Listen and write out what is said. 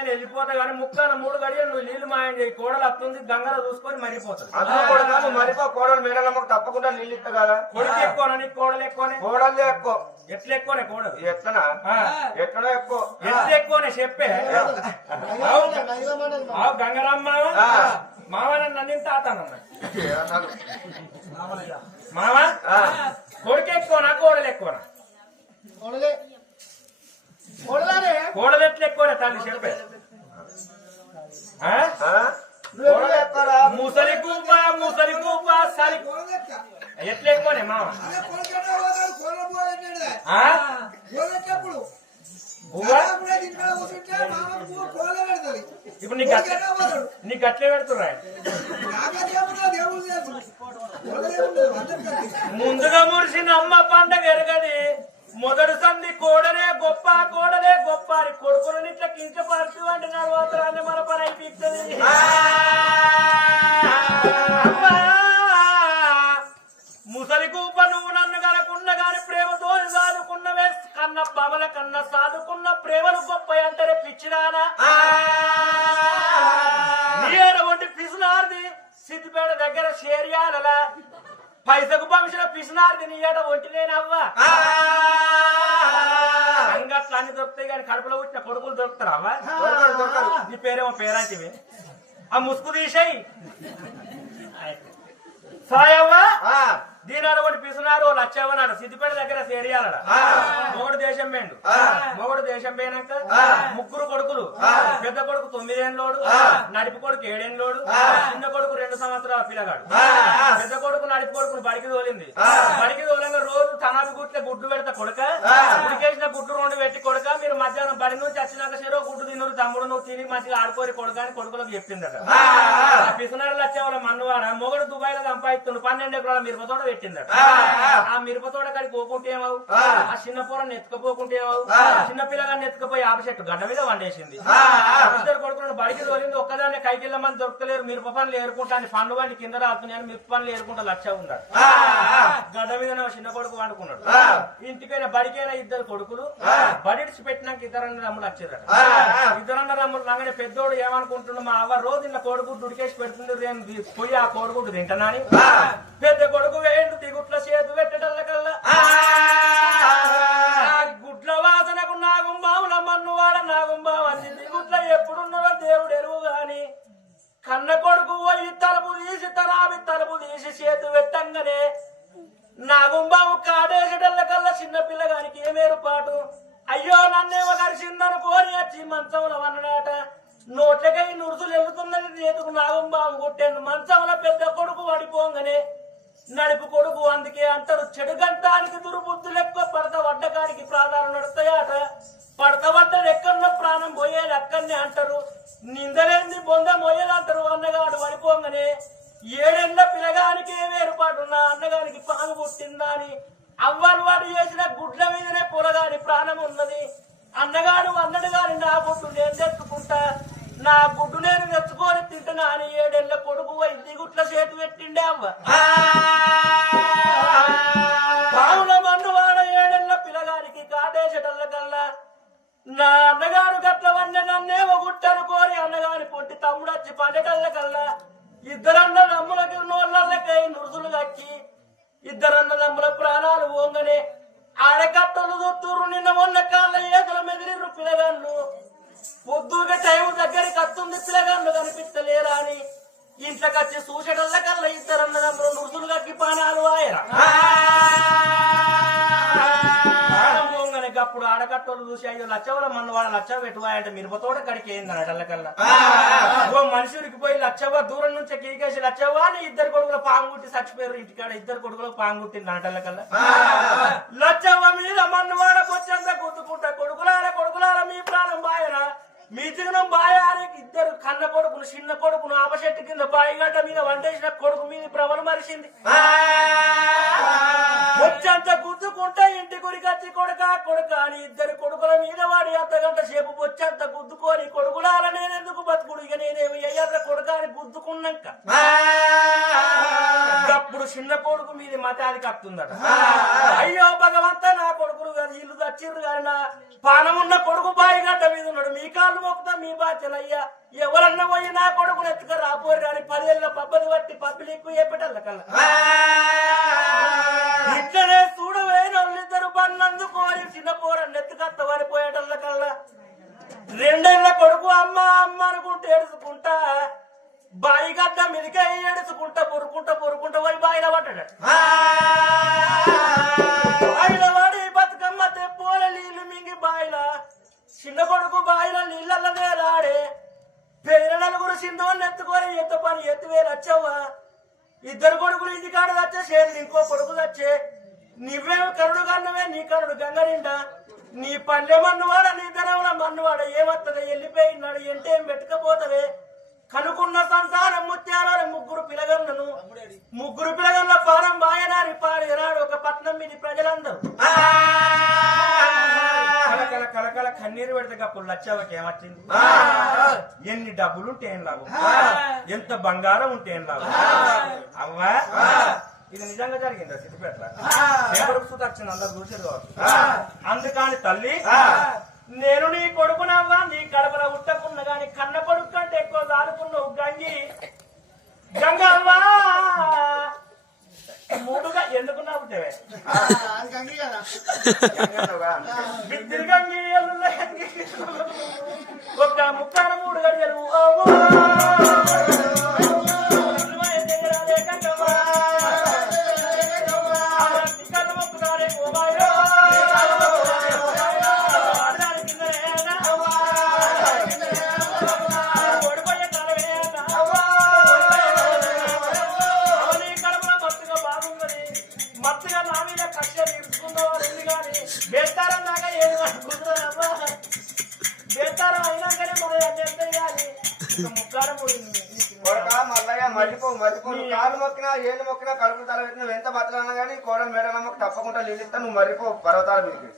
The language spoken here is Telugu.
నేను వెళ్ళిపోతా కానీ ముక్కన 3 గడియలు నువ్వు నీళ్లు మాయం చేయి. కోడలు అత్తుంది గంగలో చూసుకొని మరిపోతుంది. మరిపో కోడలు మేడలమ్మకు తప్పకుండా నీళ్ళు ఇస్తా కదా. కొడుకు ఎక్కువనా నీకు కోడలు ఎక్కువనే? కోడలు ఎక్కువ. ఎట్లా ఎక్కువనే కోడలు? ఎట్లనా ఎట్లనో ఎక్కువ. ఎట్లా ఎక్కువనే చెప్పే. గంగరామ్మ మావన నన్ను తాతానమ్మ మామ కొడుకు ఎక్కువనా కోడలు ఎక్కువనా? కోడలు ఎట్లా ఎక్కువనే తల్లి చెప్పే. ముసలి కూప సరి ఎట్లా ఎక్కువనే మామ? ఇప్పుడు నీకు అట్లే పెడుతురా? ముందుగా మురిసిన అమ్మ పండగ ఎరగది. మొదటి సంధి కోడలే గొప్ప అని కొడుకులను ఇట్లా కించపరచు అంటే నడవతరాన్ని మన పని అయిపోతుంది. ముసలి కూప నువ్వు నన్ను కనుకున్న గాని ప్రేమతో సాదుకున్నవే కన్న బాబల కన్న సాదుకున్న ప్రేమను గొప్ప అంటారే పిచ్చిరానా? వంటి పిసినార్ది సిద్దిపేట దగ్గర షేరియాలలా పైసకు పంపించిన పిసినార్ది నీ ఏట ఒంటిలేనవ్వా. అంగట్లు అన్ని దొరుకుతాయి కానీ కడుపులో పుట్టిన కొడుకులు దొరుకుతారా అవ్వా? నీ పేరేమో పేరాంటివి. ఆ ముసుగు తీసేయి సాయవ్వా. దీనాడు ఒకటి పిసునారు లచ్చవన్నాడు సిద్దిపేట దగ్గర సేరియాలడ. మొగడు దేశం పోయిండు. మొగడు దేశం పోయినాక 3 కొడుకులు. పెద్ద కొడుకు 9 ఏళ్ళోడు, నడిపి కొడుకు 7 ఏళ్ళోడు, చిన్న కొడుకు 2 సంవత్సరాల పిల్లగాడు. పెద్ద కొడుకు నడిపి కొడుకును బడికి తోలింది. బడికి తోలంగా రోజు తనాభి గుట్లే గుడ్డు పెడతా కొడుక. ఉడికేసిన గుడ్డు 2 పెట్టి కొడుక మీరు మధ్యాహ్నం బడి నుంచి వచ్చినాక చెరో గుడ్డు తిన్నారు తమ్ముడు నువ్వు తిని మంచిగా ఆడుకోరి కొడుక అని కొడుకులకు చెప్పిందట. పిసునాడు లచ్చవల మన్నువాడ మొగడు దుబాయ్ లో సంపాదిస్తున్నాడు. 12 ఎకరాల మిరపతోట పెట్టిందట. ఆ మిరపతోట కాడికి పోకుంటే ఏమవు? ఆ చిన్న పొరను ఎత్తుకపోకుంటే ఏమవు? చిన్న పిల్లగాన్ని ఎత్తుకపోయి ఆప చెట్టు గడ్డ మీద వండేసింది. 2 కొడుకులను బడికి తోలింది. ఒక్కదాన్ని కైకిళ్ళమని దొరకలేరు. మిరప పనులు ఏరుకుంటా అని పండు వంటి కింద రాస్తున్నాయని మిరప పనులు ఏరుకుంటా లక్ష ఉన్నాడు. గడ్డ మీద చిన్న కొడుకు వండుకున్నాడు. ఇంటికైనా బడికైనా 2 కొడుకులు. బడిడిచి పెట్టినాక 2 అన్నదమ్ములు వచ్చారట. 2 అన్నదమ్ములు రాగానే పెద్దోడు ఏమనుకుంటున్నా మా అవ్వ రోజు ఇన్న కోడిగుడ్డు ఉడికేసి పెడుతుంది పోయి ఆ కోడిగుడ్డు తింటానని పెద్ద కొడుకు వేయండు దిగుట్ల చేతు పెట్టడల్లా గుడ్ల వాసనకు నాగుంబావుల మన్నువాడ నాగుంబావు అని దిగుట్ల ఎప్పుడున్నదో దేవుడు ఎరువు గాని కన్న కొడుకు పోయి తలుపు తీసి చేతు పెట్టంగానే నాగుంబావు కాడేసడల్లకల్లా చిన్న పిల్లగానికి ఏమేరుపాటు. అయ్యో నన్నేమో కలిసిందనుకోని వచ్చి మంచంలో వన్నడాట. నోట్లకై నురుసులు వెళ్తున్నది చేతుకు నాగుంబావు కొట్టాను. మంచంలో పెద్ద కొడుకు పడిపోగానే నడుపు కొడుకు. అందుకే అంటారు చెడు గంటానికి దుర్బుద్ధులు ఎక్కువ. పడత వడ్డకానికి ప్రాణాలు నడుస్తాయట. పడత వడ్డది ఎక్కడన్నా ప్రాణం పోయేది అక్కడనే అంటారు. నిందలేంది బొంద పోయేది అంటారు. అన్నగాడు పడిపోగానే 7 ఏళ్ల పిల్లగానికి ఏమి ఏర్పాటున్నా అన్నగానికి పాము పుట్టిందా అని అవ్వలు వాడు చేసిన గుడ్ల మీదనే పొలగాని ప్రాణం ఉన్నది. అన్నగాడు అన్నడు గాని నా గుడ్డు నేను తెచ్చుకుంటా, నా గుడ్డు నేను తెచ్చుకొని తింటున్నా అని 7 ఏళ్ల కొడుకు పోయి గుట్ల చేతి పెట్టిండే అవ్వ. పావుల మన్ను వాడ 7 ఏళ్ల పిల్లగానికి కాటేసేటల్ల కల్లా నా అన్నగాడు గట్ల వన్నే నన్నేమో గుట్టనుకోని అన్నగాని పొట్టి తమ్ముడు వచ్చి పండేటల్ల కల్లా 2 అన్నదమ్ములకి నోళ్ళకై నురుసులు కక్కి 2 అన్నదమ్ముల ప్రాణాలు పోంగనే ఆడకట్టలు దొత్తురు. నిన్న మొన్న కాళ్ళ ఏదుల మెదిలిర్రు పిల్లగాళ్ళు. పొద్దుగా టైం దగ్గరికి వస్తుంది పిల్లగాళ్ళు కనిపిస్తలేరా అని ఇంట్లోకి వచ్చి చూసేటల్ల కల్లా 2 అన్నదమ్ములు నురుసులు కక్కి ప్రాణాలు ఆయరా. అప్పుడు ఆడకట్టోళ్ళు చూసి అయ్యో లచ్చవల మన వాళ్ళ లచ్చ పెట్టువాయంటే మిరపతోట కడికి ఏంది అటల్లకల్లా మనుషుడికి పోయి లచ్చవ్వ దూరం నుంచి కీకేసి లచ్చవ్వ అని 2 కొడుకుల పాంగుట్టి చచ్చిపోయారు. ఇంటికాడ 2 కొడుకులకు పాంగుట్టింది అటల్లకల్లా. లచ్చవ్వ మీద మన్నువాడ వచ్చంత గుర్తుకుంటా కొడుకులార మీ ప్రాణం బాయరా మీ జీవనం బాయా అని 2 కన్న కొడుకును చిన్న కొడుకును ఆపచెట్టు కింద బాయిగడ్డ మీద వండేసిన కొడుకు మీద ప్రబలు మరిచింది. వచ్చంత గుద్దుకుంటే ఇంటి గురికొచ్చి కొడుక అని 2 కొడుకుల మీద వాడి 1 గంట సేపు వచ్చంత గుద్దుకొని కొడుకులాల నేనెందుకు బతుకుడు ఇక నేనేమి అయ్యార కొడుక అని గుద్దుకున్నాక అప్పుడు చిన్న కొడుకు మీద మతానికి వస్తుందట. అయ్యో భగవంత నా కొడుకులు కదా ఇల్లు వచ్చిర్రు కానీ నా పానమున్న కొడుకు బాయిగడ్డ మీద ఉన్నాడు. మీ కాళ్ళు మొక్కుతా మీ బాధ్యనయ్యా. ఎవరన్నా పోయి నా కొడుకుని ఎత్తుక రాపోరు కానీ 10 ఏళ్ళ పబ్బది బట్టి పబ్బిలిక్కు ఎప్పటల్ల కల్లా ఇట్లనే చూడు వేణోళ్ళిద్దరు పన్నందుకోని చిన్న పోరని ఎత్తుకత్త వారిపోయేటల్ల కల్లా 2 ఏళ్ళ కొడుకు అమ్మ అమ్మ అనుకుంటే ఏడుచుకుంటా బాయిగడ్డ మీదకే ఏడుచుకుంటా పొరుకుంటా పోయి బాయిల పడ్డాడు. బాయిల వాడి బతుకమ్మ తెప్పోల నీళ్లు మింగి బాయిల చిన్న కొడుకు బాయిల నీళ్ళల్లో నేలాడే పేరు 4 సింధువులను ఎత్తుకొని ఎంత పని ఎత్తువేలు వచ్చావా. 2 కొడుకులు ఇంటికాడు వచ్చే చేరు ఇంకో కొడుకు వచ్చే నువ్వేమి కరుడు కన్నవే నీ కరుడు గంగనిండా నీ పల్లె మన్నువాడ నీ ధనంల మన్నువాడ ఏమత్తది వెళ్ళిపోయినాడు ఎంటేం పెట్టుకపోతవే. కనుకున్న సంసారం ముత్యాల 3 పిలగలను 3 పిలగల పానం బాయనారి పాడినాడు ఒక పట్నం మీద ప్రజలందరూ కలకల కలకల కన్నీరు పెడితే గప్పుడు లచ్చవకి ఏమొచ్చింది. ఎన్ని డబ్బులుంటే ఏం లాభం, ఎంత బంగారం ఉంటే ఏం లాభం. అవ్వా ఇది నిజంగా జరిగిందా సిద్దిపేటలో కొడుకు సుదర్శన్ అందరు చూసేది కావచ్చు. అందుకని తల్లి నేను నీ కొడుకునవ్వా నీ కడపల ఉట్టకున్నా గాని కన్న కొడుకు కంటే ఎక్కువ దాడుకున్నావు గంగి గంగవ్వా 3గా ఎందుకు నవ్వుతావే బిద్దిరి గంగి ఒక 3 గడియలు మల్లయ్య మర్చిపో కాలు మొక్కినా ఏళ్ళు మొక్కినా కడుపు తల పెట్టిన ఎంత బతలన్నా కానీ కోడలు మేడలమ్మకు తప్పకుండా నీళ్ళు ఇస్తా. నువ్వు మర్రిపో పర్వతాల మీదకి.